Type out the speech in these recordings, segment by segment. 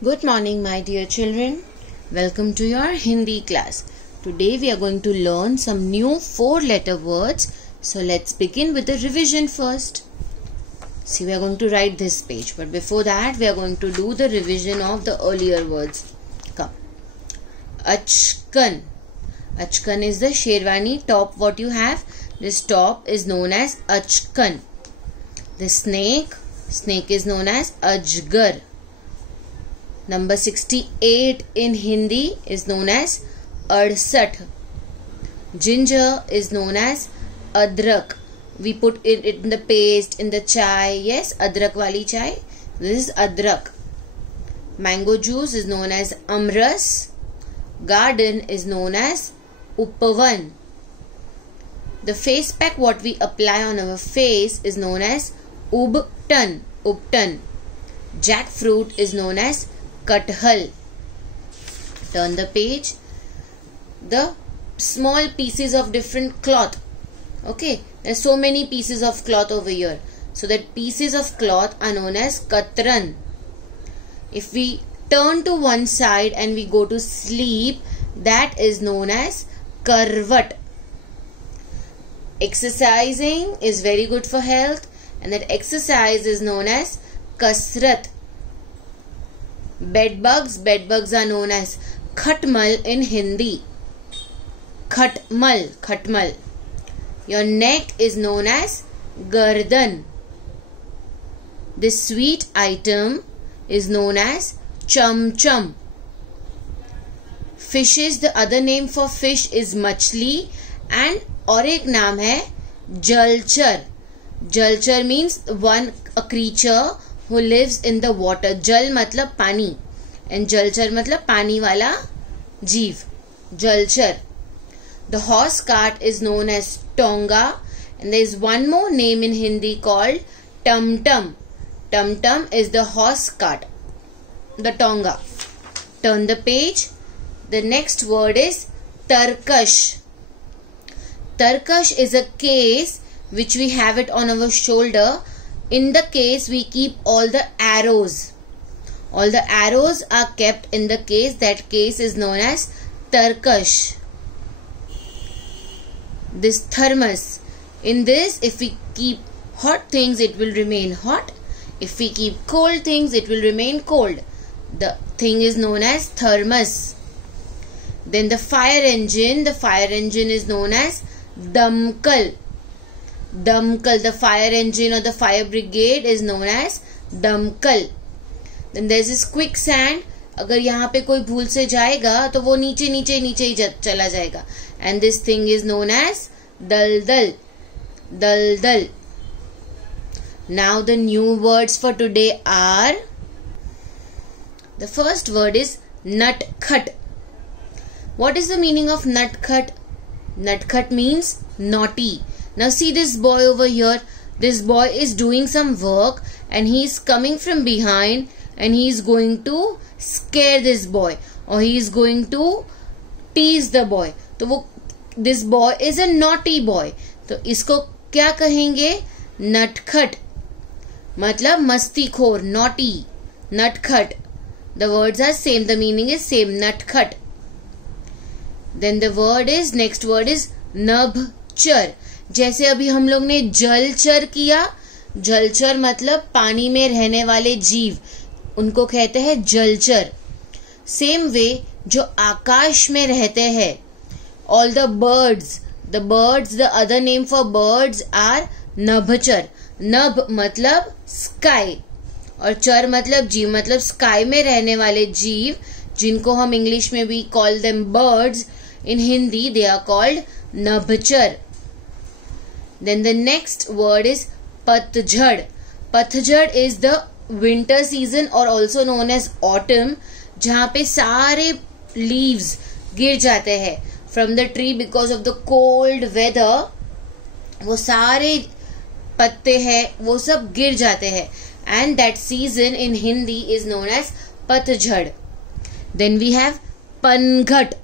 Good morning, my dear children. Welcome to your Hindi class. Today we are going to learn some new 4-letter words. So let's begin with the revision first. See, we are going to write this page, but before that we are going to do the revision of the earlier words. Come. Achkan. Achkan is the sherwani top what you have. This top is known as achkan. The snake is known as ajgar. Number 68 in Hindi is known as adsat. Ginger is known as adrak. We put it in the paste, in the chai. Yes, adrak wali chai. This is adrak. Mango juice is known as amras. Garden is known as upavan. The face pack what we apply on our face is known as ubtan. Jackfruit is known as kathal. Turn the page. The small pieces of different cloth. Okay, there's so many pieces of cloth over here. So that pieces of cloth are known as katran. If we turn to one side and we go to sleep, that is known as karvat. Exercising is very good for health, and that exercise is known as kasrat. Bedbugs are known as khatmal in Hindi. Khatmal. Your neck is known as gardan. This sweet item is known as cham. Fishes, the other name for fish is machli, and और एक नाम है जलचर. जलचर means a creature who lives in the water. जल मतलब पानी and जलचर मतलब पानी वाला जीव. जलचर. The horse cart is known as tonga, and there is one more name in Hindi called tum-tum. Tum-tum is the horse cart, the tonga. Turn the page. The next word is tarkash. Tarkash is a case which we have it on our shoulder. In the case we keep all the arrows. All the arrows are kept in the case. That case is known as tarkash. This thermos. In this, if we keep hot things, it will remain hot. If we keep cold things, it will remain cold. The thing is known as thermos. Then the fire engine. The fire engine is known as damkal. The fire engine or the fire brigade is known as damkal. Then there is this quicksand. अगर यहाँ पे कोई भूल से जाएगा तो वो नीचे ही चला जाएगा. And this thing is known as daldal. Now the new words for today are, the first word is natkhat. What is the meaning of natkhat? Natkhat means naughty. Now see this boy over here. This boy is doing some work and he is coming from behind and he is going to scare this boy, or he is going to tease the boy. तो this boy is a naughty boy. तो इसको क्या कहेंगे? नटखट. मतलब मस्तीखोर, naughty, नटखट. The words are same. The meaning is same. नटखट. Then the word is, next word is नभचर. जैसे अभी हम लोग ने जलचर किया. जलचर मतलब पानी में रहने वाले जीव, उनको कहते हैं जलचर. सेम वे जो आकाश में रहते हैं, all the birds, the other name for birds are नभचर. नभ मतलब sky और चर मतलब जीव, मतलब sky में रहने वाले जीव जिनको हम इंग्लिश में भी call them birds. In Hindi they are called नभचर. Then the next word is patjhad. Patjhad is the winter season or also known as autumn, जहाँ पे सारे leaves गिर जाते हैं from the tree because of the cold weather. वो सारे पत्ते हैं वो सब गिर जाते हैं, and that season in Hindi is known as patjhad. Then we have panghat.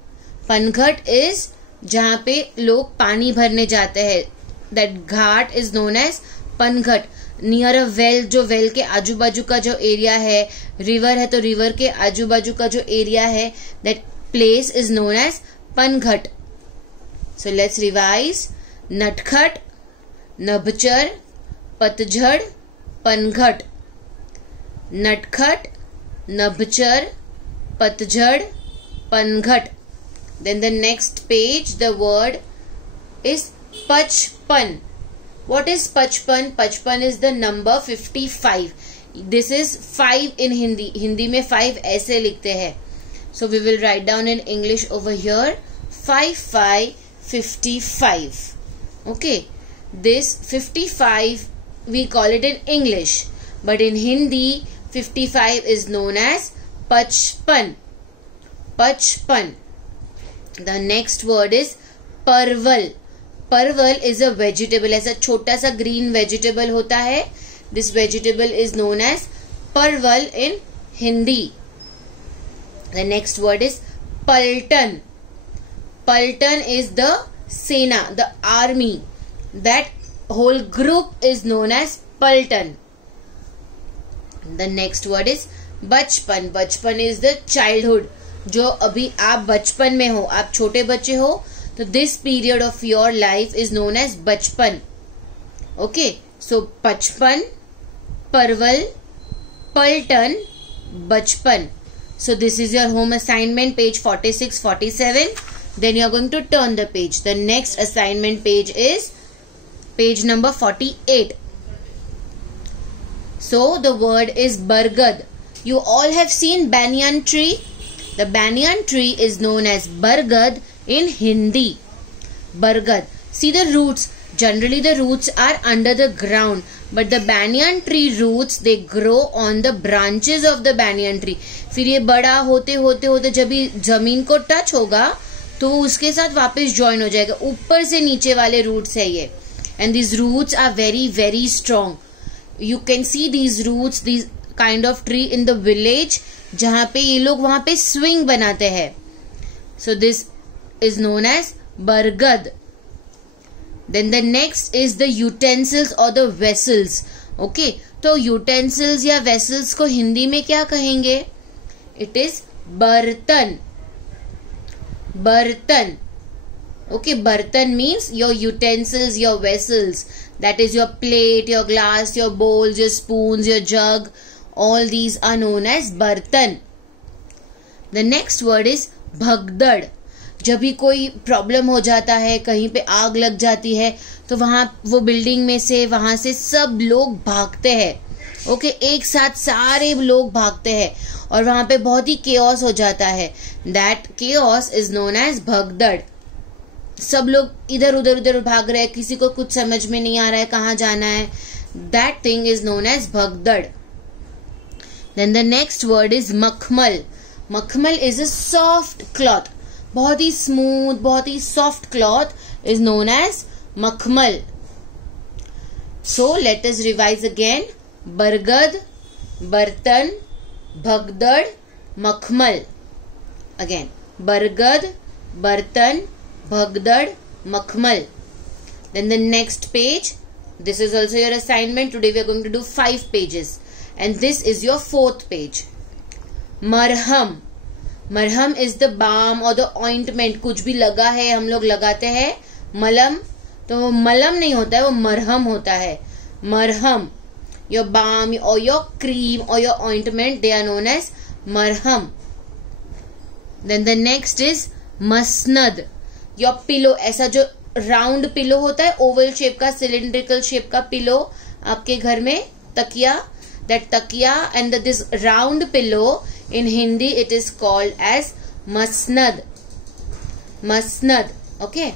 Panghat is जहाँ पे लोग पानी भरने जाते हैं. That ghat is known as Panghat. Near a well, जो वेल के आजू बाजू का जो एरिया है, रिवर है तो रिवर के आजू बाजू का जो एरिया है, that place is known as panghat. So let's revise. Natkhat, nabhchar, पतझड़, पनघट. नटखट, नभचर, पतझड़, पनघट. Then the next page, the word is पचपन. What is पचपन? पचपन is the number 55. This is 5 in Hindi. Hindi में 5 ऐसे लिखते हैं. So we will write down in English over here. 5 5 55. Okay. This 55 we call it in English, but in Hindi 55 is known as पचपन. पचपन. The next word is परवल. परवल is a vegetable. ऐसा छोटा सा green vegetable होता है. This vegetable is known as परवल in Hindi. The next word is पलटन. पलटन is the सेना, the army. That whole group is known as पलटन. The next word is बचपन. बचपन is the childhood. जो अभी आप बचपन में हो, आप छोटे बच्चे हो, तो this period of your life is known as bachpan. Okay, so pachpan, parwal, paltan, bachpan. So this is your home assignment, page 46, 47. Then you are going to turn the page. The next assignment page is page number 48. So the word is bargad. You all have seen banyan tree. The banyan tree is known as bargad in Hindi. Bargad. See the roots. Generally the roots are under the ground, but the banyan tree roots, they grow on the branches of the banyan tree. फिर ये बड़ा होते होते होते जब ये जमीन को टच होगा तो उसके साथ वापस ज्वाइन हो जाएगा. ऊपर से नीचे वाले रूट्स है ये. And these roots are very very strong. You can see these roots, these kind of tree in the village जहाँ पे ये लोग वहां पे स्विंग बनाते हैं. So this is known as bargad. Then the next is the utensils और the vessels. Okay, तो यूटेंसिल्स या वेसल्स को हिंदी में क्या कहेंगे? इट इज बर्तन. Bartan. Okay, bartan means your utensils, your vessels. That is your plate, your glass, your bowls, your spoons, your jug. All these are known as बर्तन. The next word is भगदड़. जब भी कोई प्रॉब्लम हो जाता है, कहीं पे आग लग जाती है, तो वहां वो बिल्डिंग में से वहां से सब लोग भागते हैं. ओके, एक साथ सारे लोग भागते हैं और वहां पे बहुत ही केओस हो जाता है. That chaos is known as भगदड़. सब लोग इधर उधर उधर भाग रहे हैं, किसी को कुछ समझ में नहीं आ रहा है कहाँ जाना है. That thing is known as भगदड़. Then the next word is मखमल. मखमल is a soft cloth. बहुत ही स्मूथ, बहुत ही soft cloth is known as मखमल. So let us revise again. बरगद, बर्तन, भगदड़, मखमल. Again, बरगद, बर्तन, भगदड़, मखमल. Then the next page. This is also your assignment. Today we are going to do 5 pages. And this is your 4th page. मरहम. मरहम is the balm or the ointment. कुछ भी लगा है हम लोग लगाते हैं मलम, तो वो मलम नहीं होता है, वो मरहम होता है. मरहम. Your balm or your cream or your ointment, they are known as मरहम. Then the next is मसनद. Your pillow. ऐसा जो राउंड पिलो होता है, ओवल शेप का, सिलिंड्रिकल शेप का पिलो आपके घर में, तकिया. That takiya and this round pillow, in Hindi it is called as masnad. Masnad. Okay.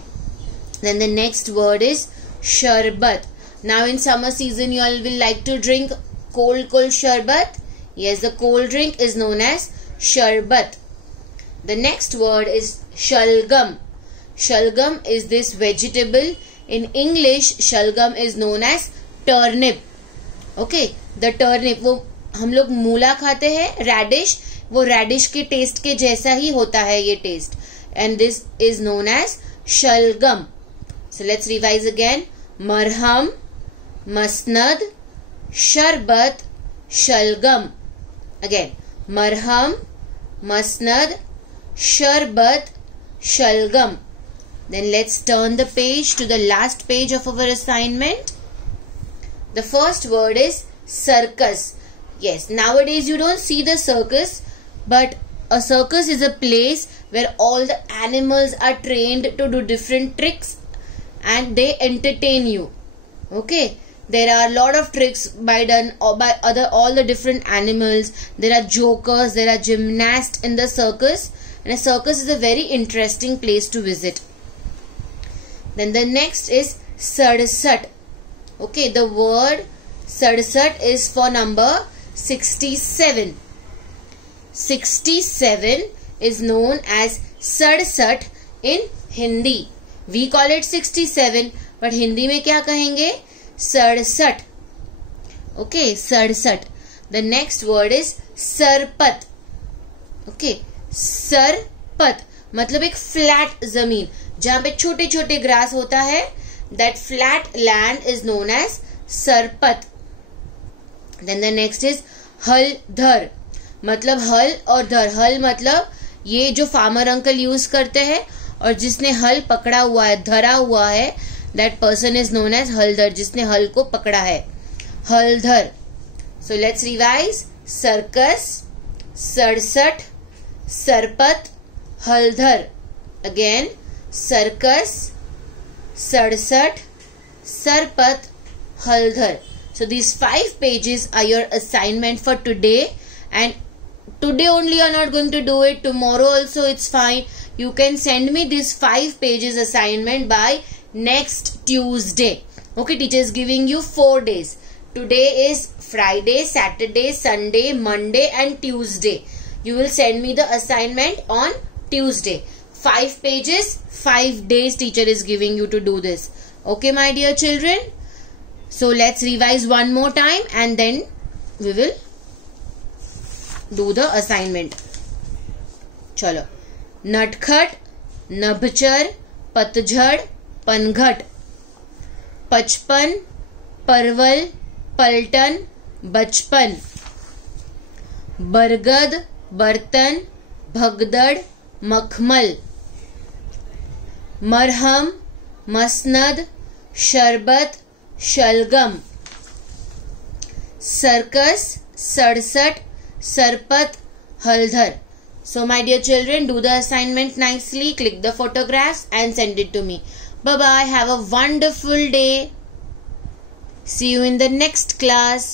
Then the next word is sharbat. Now in summer season you all will like to drink cold sharbat. Yes, the cold drink is known as sharbat. The next word is shalgam. Shalgam is this vegetable. In English shalgam is known as turnip. Okay. The turnip, वो हम लोग मूला खाते हैं, reddish, वो reddish के test के जैसा ही होता है ये taste. And this is known as shalgam. So let's revise again. Marham, masnad, शरबत, शलगम. Again, marham, masnad, sharbat, shalgam. Then let's turn the page to the last page of our assignment. The first word is circus. Yes, nowadays you don't see the circus, but a circus is a place where all the animals are trained to do different tricks and they entertain you. Okay. There are a lot of tricks by all the different animals. There are jokers, there are gymnasts in the circus, and a circus is a very interesting place to visit. Then the next is sadsat. Okay, the word sadsat is for number 67. 67 is known as sadsat in Hindi. We call it 67, but Hindi में क्या कहेंगे? सड़सठ. Okay, सड़सठ. The next word is सरपत. Okay, सरपत मतलब एक flat जमीन जहां पे छोटे छोटे ग्रास होता है. That flat land is known as सरपत. Then the next is हलधर. मतलब हल और धर. हल मतलब ये जो फार्मर अंकल यूज करते हैं और जिसने हल पकड़ा हुआ है, धरा हुआ है, that person is known as हलधर, जिसने हल को पकड़ा है. हलधर. So let's revise. सर्कस, सड़सठ, सरपत, हलधर. Again, सर्कस, सड़सठ, सरपत, हलधर. So these 5 pages are your assignment for today, and today only you are not going to do it. Tomorrow also it's fine. You can send me this 5 pages assignment by next Tuesday. Okay, teacher is giving you 4 days. Today is Friday, Saturday, Sunday, Monday and Tuesday. You will send me the assignment on Tuesday. 5 pages, 5 days teacher is giving you to do this. Okay, my dear children. So let's revise one more time and then we will do the assignment. Chalo. नटखट, नभचर, पतझड़, पनघट. पचपन, परवल, पलटन, बचपन. बरगद, बर्तन, भगदड़, मखमल. मरहम, मसनद, शरबत, शलगम. सर्कस, सड़सठ, सरपत, हलधर. So my dear children, do the assignment nicely, click the photographs and send it to me. Bye-bye. Have a wonderful day. See you in the next class.